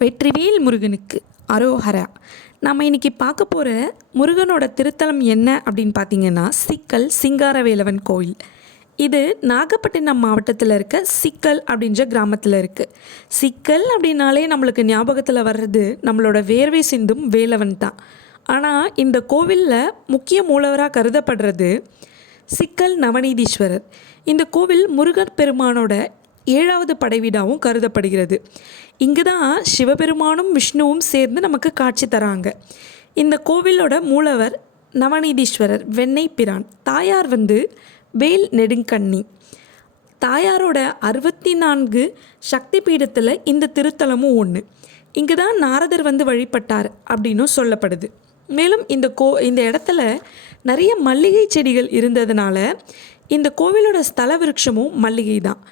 வெற்றிவேல் முருகனுக்கு அரோஹரா. நம்ம இன்றைக்கி பார்க்க போகிற முருகனோட திருத்தலம் என்ன அப்படின்னு பார்த்தீங்கன்னா சிக்கல் சிங்காரவேலவன் கோயில். இது நாகப்பட்டினம் மாவட்டத்தில் இருக்க சிக்கல் அப்படின்ற கிராமத்தில் இருக்குது. சிக்கல் அப்படின்னாலே நம்மளுக்கு ஞாபகத்தில் வர்றது நம்மளோட வேர்வை சிந்தும் வேலவன் தான். ஆனால் இந்த கோவிலில் முக்கிய மூலவராக கருதப்படுறது சிக்கல் நவநீதீஸ்வரர். இந்த கோவில் முருகன் பெருமானோட 7வது படைவீடாகவும் கருதப்படுகிறது. இங்கு தான் சிவபெருமானும் விஷ்ணுவும் சேர்ந்து நமக்கு காட்சி தராங்க. இந்த கோவிலோட மூலவர் நவநீதீஸ்வரர் வெண்ணெய் பிரான். தாயார் வேல் நெடுங்கண்ணி. தாயாரோட 64 சக்தி பீடத்தில் இந்த திருத்தலமும் ஒன்று. இங்கு தான் நாரதர் வழிபட்டார் அப்படின்னும் சொல்லப்படுது. மேலும் இந்த இடத்துல நிறைய மல்லிகை செடிகள் இருந்ததுனால இந்த கோவிலோட ஸ்தல விருட்சமும் மல்லிகை தான்.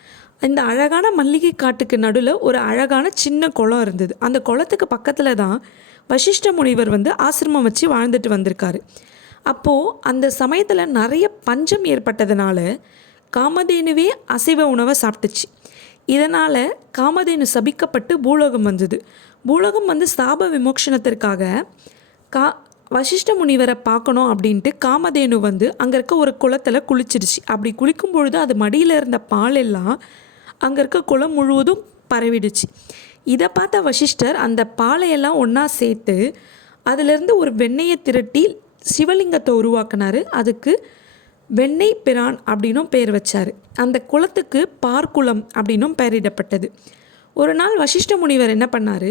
இந்த அழகான மல்லிகை காட்டுக்கு நடுவில் ஒரு அழகான சின்ன குளம் இருந்தது. அந்த குளத்துக்கு பக்கத்தில் தான் வசிஷ்ட முனிவர் ஆசிரமம் வச்சு வாழ்ந்துட்டு வந்திருக்காரு. அப்போது அந்த சமயத்தில் நிறைய பஞ்சம் ஏற்பட்டதுனால காமதேனுவே அசைவ உணவை சாப்பிட்டுச்சு. இதனால் காமதேனு சபிக்கப்பட்டு பூலோகம் வந்தது. பூலோகம் சாப விமோக்ஷனத்திற்காக வசிஷ்ட முனிவரை பார்க்கணும் அப்படின்ட்டு காமதேனு அங்கே இருக்க ஒரு குளத்தில் குளிச்சிருச்சு. அப்படி குளிக்கும் பொழுது அது மடியில் இருந்த பால் எல்லாம் அங்கே இருக்க குளம் முழுவதும் பரவிடுச்சு. இதை பார்த்த வசிஷ்டர் அந்த பாலையெல்லாம் ஒன்றா சேர்த்து அதிலிருந்து ஒரு வெண்ணெயை திரட்டி சிவலிங்கத்தை உருவாக்கினார். அதுக்கு வெண்ணெய் பிரான் அப்படின்னும் பெயர் வச்சார். அந்த குளத்துக்கு பார்க்குளம் அப்படின்னும் பெயரிடப்பட்டது. ஒரு நாள் வசிஷ்ட முனிவர் என்ன பண்ணார்,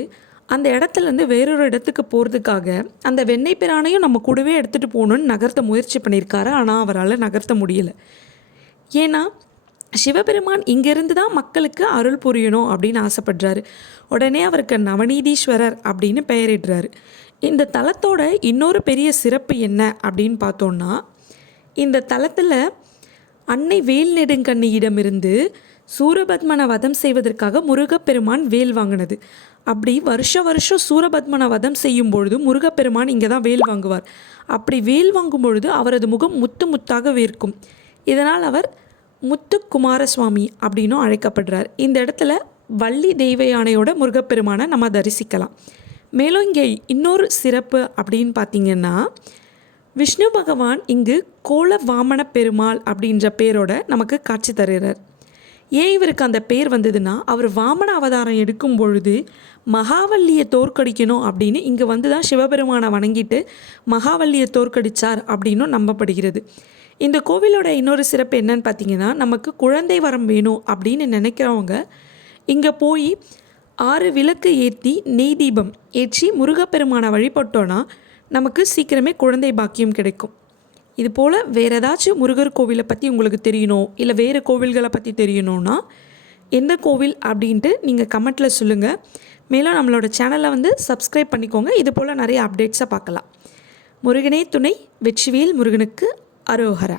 அந்த இடத்துலேருந்து வேறொரு இடத்துக்கு போகிறதுக்காக அந்த வெண்ணெய் பிரானையும் நம்ம கூடவே எடுத்துகிட்டு போகணுன்னு நகர்த்த முயற்சி பண்ணியிருக்காரு. ஆனால் அவரால் நகர்த்த முடியலை. ஏன்னா சிவபெருமான் இங்கேருந்து தான் மக்களுக்கு அருள் புரியணும் அப்படின்னு ஆசைப்படுறாரு. உடனே அவருக்கு நவநீதீஸ்வரர் அப்படின்னு பெயரிடுறாரு. இந்த தலத்தோட இன்னொரு பெரிய சிறப்பு என்ன அப்படின்னு பார்த்தோன்னா, இந்த தலத்தில் அன்னை வேல் நெடுங்கண்ணியிடமிருந்து சூரபத்மனை வதம் செய்வதற்காக முருகப்பெருமான் வேல் வாங்கினது. அப்படி வருஷம் சூரபத்மனை வதம் செய்யும் பொழுது முருகப்பெருமான் இங்கே தான் வேல் வாங்குவார். அப்படி வேல் வாங்கும் பொழுது அவரது முகம் முத்து முத்தாக வேர்க்கும். இதனால் அவர் முத்துக்குமாரசுவாமி அப்படின்னும் அழைக்கப்படுறார். இந்த இடத்துல வள்ளி தெய்வ யானையோட முருகப்பெருமானை நம்ம தரிசிக்கலாம். மேலும் இங்கே இன்னொரு சிறப்பு அப்படின்னு பார்த்திங்கன்னா, விஷ்ணு பகவான் இங்கு கோல வாமன பெருமாள் அப்படின்ற பேரோட நமக்கு காட்சி தருகிறார். ஏன் இவருக்கு அந்த பேர் வந்ததுன்னா, அவர் வாமன அவதாரம் எடுக்கும் பொழுது மகாவல்லியை தோற்கடிக்கணும் அப்படின்னு இங்கே தான் சிவபெருமானை வணங்கிட்டு மகாவல்லியை தோற்கடித்தார் அப்படின்னும் நம்பப்படுகிறது. இந்த கோவிலோட இன்னொரு சிறப்பு என்னன்னு பார்த்தீங்கன்னா, நமக்கு குழந்தை வரம் வேணும் அப்படின்னு நினைக்கிறவங்க இங்கே போய் 6 விளக்கு ஏற்றி நெய் தீபம் ஏற்றி முருகப்பெருமானை வழிபட்டோன்னா நமக்கு சீக்கிரமே குழந்தை பாக்கியம் கிடைக்கும். இது போல் வேறு ஏதாச்சும் முருகர் கோவிலை பற்றி உங்களுக்கு தெரியணும், இல்லை வேறு கோவில்களை பற்றி தெரியணும்னா எந்த கோவில் அப்படின்ட்டு நீங்கள் கமெண்ட்டில் சொல்லுங்கள். மேலும் நம்மளோட சேனலை சப்ஸ்கிரைப் பண்ணிக்கோங்க. இது போல் நிறைய அப்டேட்ஸை பார்க்கலாம். முருகனே துணை. வெற்றிவேல் முருகனுக்கு அரோஹரா.